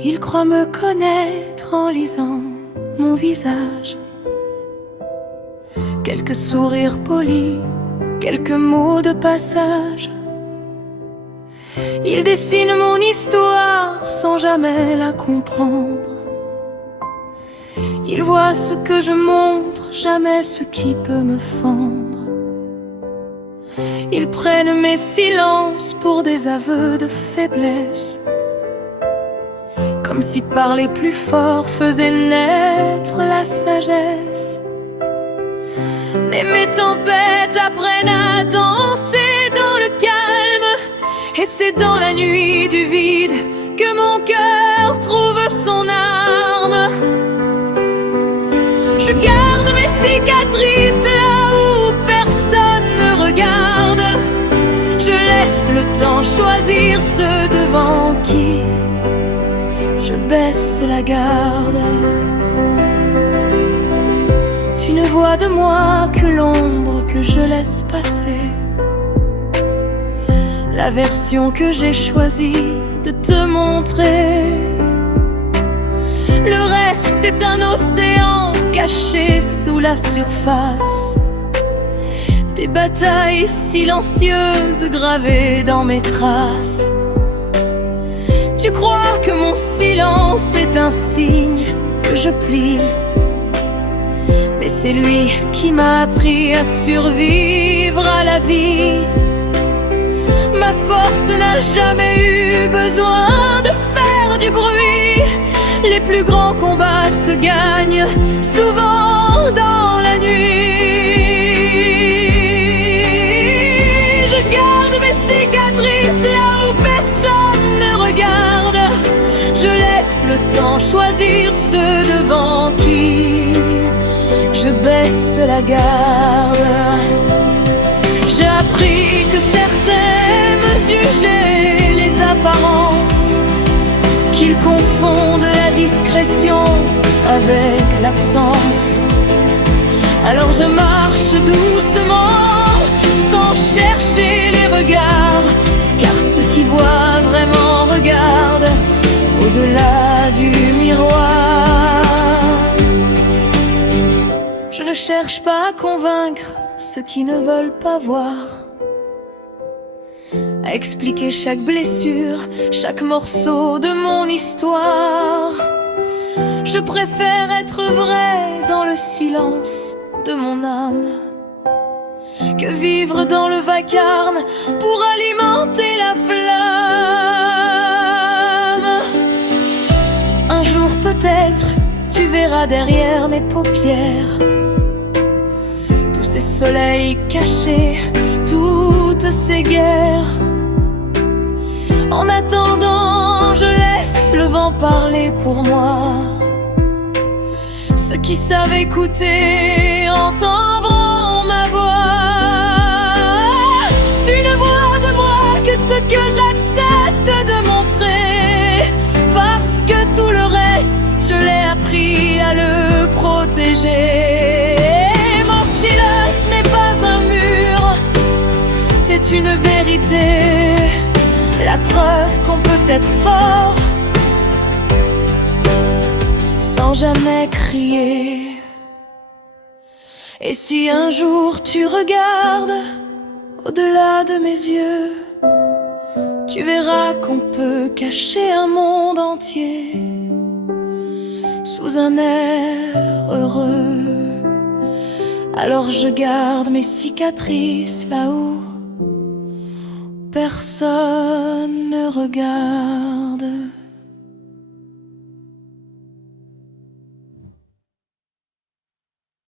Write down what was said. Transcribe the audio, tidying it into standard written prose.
Il croit me connaître en lisant mon visage. Quelques sourires polis, quelques mots de passage. Il dessine mon histoire sans jamais la comprendre. Il voit ce que je montre, jamais ce qui peut me fendre. Ils prennent mes silences pour des aveux de faiblesse, comme si parler plus fort faisait naître la sagesse. Mais mes tempêtes apprennent à danser dans le calme, et c'est dans la nuit du vide que mon cœur trouve son arme. Je garde mes cicatrices là où personne ne regarde. Je laisse le temps choisir ceux devant qui je baisse la garde. Tu ne vois de moi que l'ombre que je laisse passer, la version que j'ai choisi de te montrer. Le reste est un océan caché sous la surface, des batailles silencieuses gravées dans mes traces. Tu crois que mon silence est un signe que je plie, mais c'est lui qui m'a appris à survivre à la vie. Ma force n'a jamais eu besoin de faire du bruit. Les plus grands combats se gagnent souvent dans la nuit. Je garde mes cicatrices là où personne ne regarde. Je laisse le temps choisir ceux devant qui je baisse la garde. J'ai appris que certains me jugeaient les apparences, qu'ils confondent la discrétion avec l'absence. Alors je marche doucement, sans chercher les regards, car ceux qui voient vraiment regardent au-delà du miroir. Je ne cherche pas à convaincre ceux qui ne veulent pas voir, à expliquer chaque blessure, chaque morceau de mon histoire. Je préfère être vrai dans le silence de mon âme, que vivre dans le vacarme pour alimenter la flamme. Un jour peut-être, tu verras derrière mes paupières tous ces soleils cachés, toutes ces guerres. En attendant, je laisse le vent parler pour moi. Ceux qui savent écouter entendront ma voix. Tu ne vois de moi que ce que j'accepte de montrer, parce que tout le reste, je l'ai appris à le protéger. Mon silence n'est pas un mur, c'est une vérité, la preuve qu'on peut être fort sans jamais crier. Et si un jour tu regardes au-delà de mes yeux, tu verras qu'on peut cacher un monde entier sous un air heureux. Alors je garde mes cicatrices là où personne ne regarde.